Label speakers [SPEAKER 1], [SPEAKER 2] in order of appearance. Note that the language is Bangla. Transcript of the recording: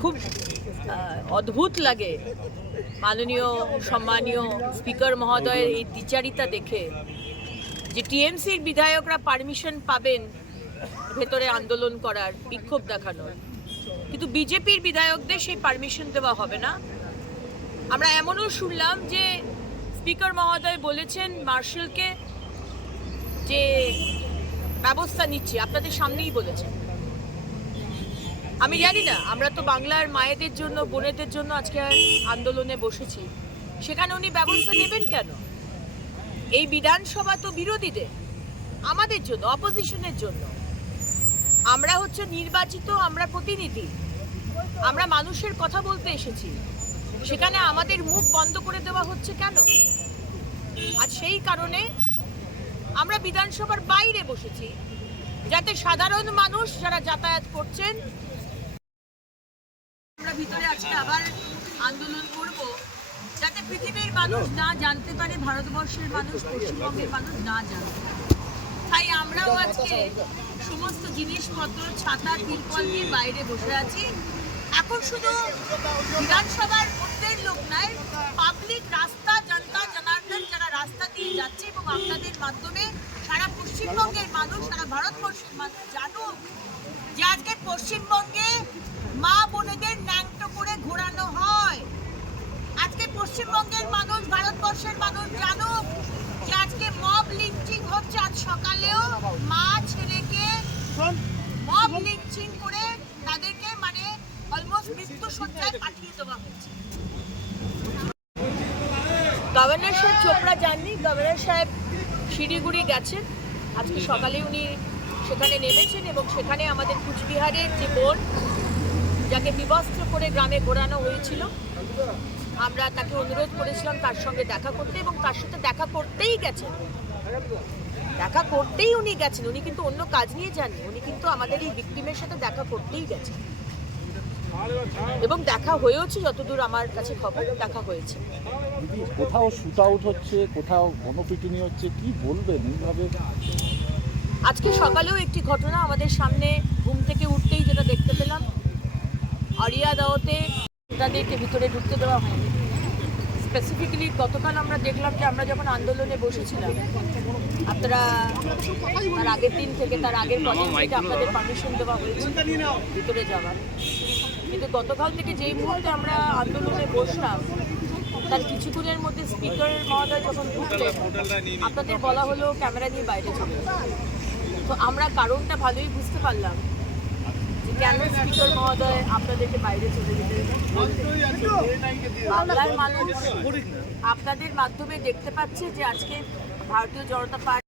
[SPEAKER 1] খুব অদ্ভুত লাগে। মাননীয়, সম্মানীয় স্পিকার মহোদয়ের এই দ্বিচারিতা দেখে যে টিএমসির বিধায়করা পারমিশন পাবেন ভেতরে আন্দোলন করার বিক্ষোভ দেখানোর। কিন্তু বিজেপির বিধায়কদের সেই পারমিশন দেওয়া হবে না। আমরা এমনও শুনলাম যে স্পিকার মহোদয় বলেছেন মার্শালকে যে ব্যবস্থা নিচ্ছি, আপনাদের সামনেই বলেছেন। আমি জানি না, আমরা তো বাংলার মায়েদের জন্য, বোনেদের জন্য আজকে আন্দোলনে বসেছি। সেখানে উনি ব্যবস্থা নেবেন কেন? এই বিধানসভা তো বিরোধীদের, আমাদের জন্য অপোজিশনের জন্য। আমরা হচ্ছে নির্বাচিত, আমরা প্রতিনিধি। আমরা মানুষের কথা বলতে এসেছি। সেখানে আমাদের মুখ বন্ধ করে দেওয়া হচ্ছে কেন? আর সেই কারণে আমরা বিধানসভার বাইরে বসেছি। যাতে সাধারণ মানুষ যারা যাতায়াত করছেন ভিতরে আজকে আবার আন্দোলন করব, যাতে পৃথিবীর মানুষ না জানতে পারে, ভারতবর্ষের মানুষ, পশ্চিমবঙ্গের মানুষ না জানতে তাই আমরাও আজকে সমস্ত জিনিসপত্র, ছাতা, তিরপল নিয়ে বাইরে বসে আছি। এখন শুধু বিধানসভার মধ্যের লোক নয় পাবলিক রাস্তা, জনতা, জনার্দন যারা রাস্তা দিয়ে যাচ্ছে এবং আপনাদের মাধ্যমে সারা পশ্চিমবঙ্গের মানুষ, সারা ভারতবর্ষের মানুষ জানুক যে আজকে পশ্চিমবঙ্গে মা বোনেদের করে ঘোরানো হয়। আজকে পশ্চিমবঙ্গের মানুষ, ভারতবর্ষের মানুষ জানুক যে আজকে মব লিঞ্চিং হচ্ছে আজ সকালেও। মা ছেলেকে মব লিঞ্চিং করে তাদেরকে মানে অলমোস্ট মৃত্যু সজ্জায় পাঠিয়ে দেওয়া হয়েছে। গভর্নর সাহেব চোপড়া যাননি। গভর্নর সাহেব শিলিগুড়ি গেছেন। আজকে সকালে উনি সেখানে নেমেছেন এবং সেখানে আমাদের কুচবিহারের যে বোন যাকে বিবস্ত্র করে গ্রামে ঘোরানো হয়েছিল। আমরা তাকে অনুরোধ করেছিলাম তার সঙ্গে দেখা করতে এবং তার সাথে দেখা করতেই গেছেন। দেখা করতেই উনি গেছেন। উনি কিন্তু অন্য কাজ নিয়ে যাননি। উনি কিন্তু আমাদের এই ভিক্টিমের সাথে দেখা করতেই গেছেন। এবং দেখা হয়েওছে যতদূর আমার কাছে খবর দেখা হয়েছে।
[SPEAKER 2] কোথাও শুট আউট হচ্ছে কোথাও গণপিটুনি হচ্ছে কি বলবেন এইভাবে?
[SPEAKER 1] আজকে সকালেও একটি ঘটনা আমাদের সামনে ঘুম থেকে উঠতেই যেটা দেখতে পেলাম। আরিয়া দাওতে তাদেরকে ভিতরে ঢুকতে দেওয়া হয়নি। স্পেসিফিক্যালি গতকাল আমরা দেখলাম যে আমরা যখন আন্দোলনে বসেছিলাম আপনারা তার আগের দিন থেকে তার আগের কদিন থেকে আপনাদের পারমিশন দেওয়া হয়েছে ভিতরে যাওয়ার। কিন্তু গতকাল থেকে যেই মুহূর্তে আমরা আন্দোলনে বসলাম তার কিছুক্ষণের মধ্যে স্পিকার মহোদয় যখন ঢুকলেন আপনাদের বলা হলো ক্যামেরা নিয়ে বাইরে চলে তো আমরা কারণটা ভালোই বুঝতে পারলাম। কেন স্পিকার মহোদয় আপনাদেরকে বাইরে চলে যেতে বাংলার মানুষ আপনাদের মাধ্যমে দেখতে পাচ্ছে যে আজকে ভারতীয় জনতা পার্টি